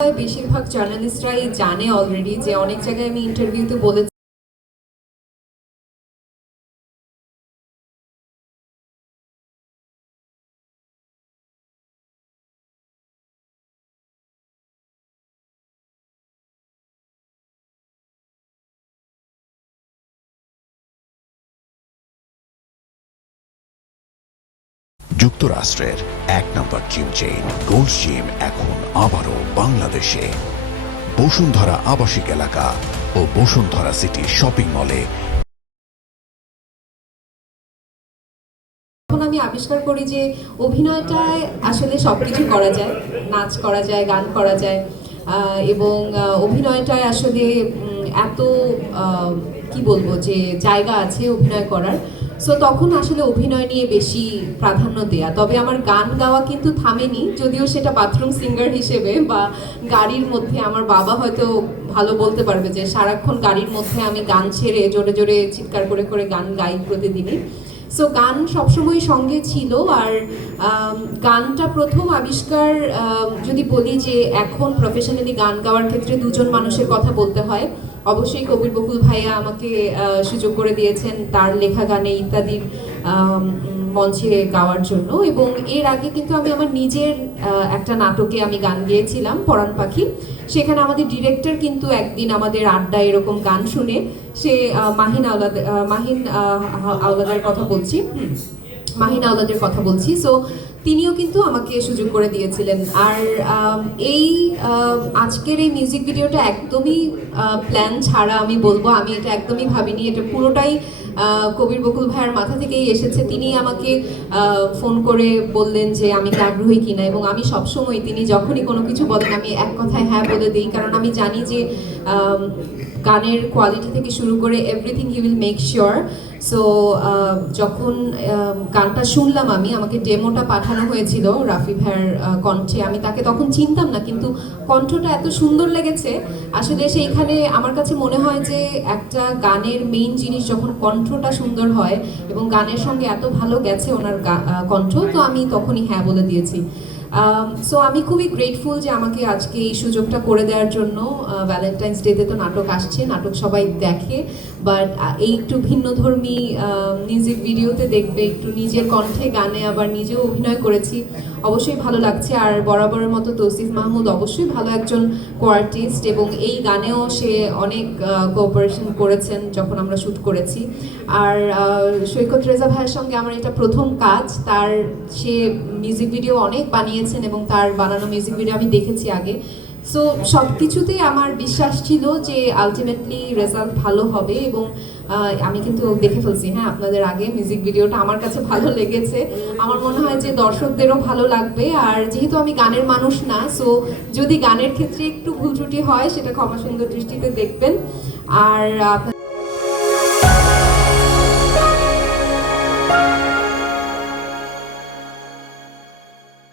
বেশিরভাগ জার্নালিস্টরাই জানে অলরেডি যে অনেক জায়গায় আমি ইন্টারভিউতে বলেছি যুক্তরাষ্ট্রের এক নম্বর জিম চেইন গোল্ড জিম এখন আবারও বাংলাদেশে বসুন্ধরা আবাসিক এলাকা ও বসুন্ধরা সিটি শপিং মলে। এখন আমি আবিষ্কার করি যে অভিনয়টায় আসলে সবকিছু করা যায়, নাচ করা যায়, গান করা যায়, এবং অভিনয়টায় আসলে এত কি বলবো যে জায়গা আছে অভিনয় করার। সো তখন আসলে অভিনয় নিয়ে বেশি প্রাধান্য দেয়া। তবে আমার গান গাওয়া কিন্তু থামেনি, যদিও সেটা বাথরুম সিঙ্গার হিসেবে বা গাড়ির মধ্যে। আমার বাবা হয়তো ভালো বলতে পারবে যে সারাক্ষণ গাড়ির মধ্যে আমি গান ছেড়ে জোরে জোরে চিৎকার করে করে গান গাই প্রতিদিনই। সো গান সবসময় সঙ্গে ছিল। আর গানটা প্রথম আবিষ্কার যদি বলি যে এখন প্রফেশনালি গান গাওয়ার ক্ষেত্রে দুজন মানুষের কথা বলতে হয়। অবশ্যই কবির বকুল ভাইয়া আমাকে সুযোগ করে দিয়েছেন তার লেখা গানে ইত্যাদির মঞ্চে গাওয়ার জন্য, এবং এর আগে কিন্তু আমি আমার নিজের একটা নাটকে আমি গান গেয়েছিলাম পরাণ পাখি। সেখানে আমাদের ডিরেক্টর কিন্তু একদিন আমাদের আড্ডা এরকম গান শুনে সে মাহিন আওলাদের কথা বলছি মাহিন আওলাদের কথা বলছি। সো তিনিও কিন্তু আমাকে সুযোগ করে দিয়েছিলেন। আর এই আজকের এই মিউজিক ভিডিওটা একদমই প্ল্যান ছাড়া আমি বলবো, আমি এটা একদমই ভাবিনি। এটা পুরোটাই কবির বকুল ভাইয়ের মাথা থেকেই এসেছে। তিনি আমাকে ফোন করে বললেন যে আমি কি আগ্রহী কিনা, এবং আমি সবসময় তিনি যখনই কোনো কিছু বলেন আমি এক কথায় হ্যাঁ বলে দিই, কারণ আমি জানি যে গানের কোয়ালিটি থেকে শুরু করে everything he will make sure. So যখন গানটা শুনলাম আমাকে ডেমোটা পাঠানো হয়েছিল রাফি ভাইয়ের কণ্ঠে। আমি তাকে তখন চিনতাম না, কিন্তু কণ্ঠটা এত সুন্দর লেগেছে। আসলে সেইখানে আমার কাছে মনে হয় যে একটা গানের মেইন জিনিস যখন কণ্ঠটা সুন্দর হয়, এবং গানের সঙ্গে এত ভালো গেছে ওনার কণ্ঠ, তো আমি তখনই হ্যাঁ বলে দিয়েছি। সো আমি খুবই গ্রেটফুল যে আমাকে আজকে এই সুযোগটা করে দেওয়ার জন্য। ভ্যালেন্টাইন্স ডেতে তো নাটক আসছে, নাটক সবাই দেখে, বাট এই একটু ভিন্নধর্মী মিউজিক ভিডিওতে দেখবে, একটু নিজের কণ্ঠে গানে আবার নিজেও অভিনয় করেছি, অবশ্যই ভালো লাগছে। আর বরাবরের মতো তৌসিফ মাহমুদ অবশ্যই ভালো একজন কোয়ার্টিস্ট, এবং এই গানেও সে অনেক কোঅপারেশন করেছেন যখন আমরা শ্যুট করেছি। আর সৈকত রেজা ভাইয়ের সঙ্গে আমার এটা প্রথম কাজ। সে মিউজিক ভিডিও অনেক বানিয়েছেন, এবং তার বানানো মিউজিক ভিডিও আমি দেখেছি আগে। সো সব কিছুতেই আমার বিশ্বাস ছিল যে আলটিমেটলি রেজাল্ট ভালো হবে, এবং আমি কিন্তু দেখে ফেলছি হ্যাঁ আপনাদের আগে মিউজিক ভিডিওটা। আমার কাছে ভালো লেগেছে, আমার মনে হয় যে দর্শকদেরও ভালো লাগবে। আর যেহেতু আমি গানের মানুষ না, সো যদি গানের ক্ষেত্রে একটু ভুল ত্রুটি হয় সেটা ক্ষমা সুন্দর দৃষ্টিতে দেখবেন। আর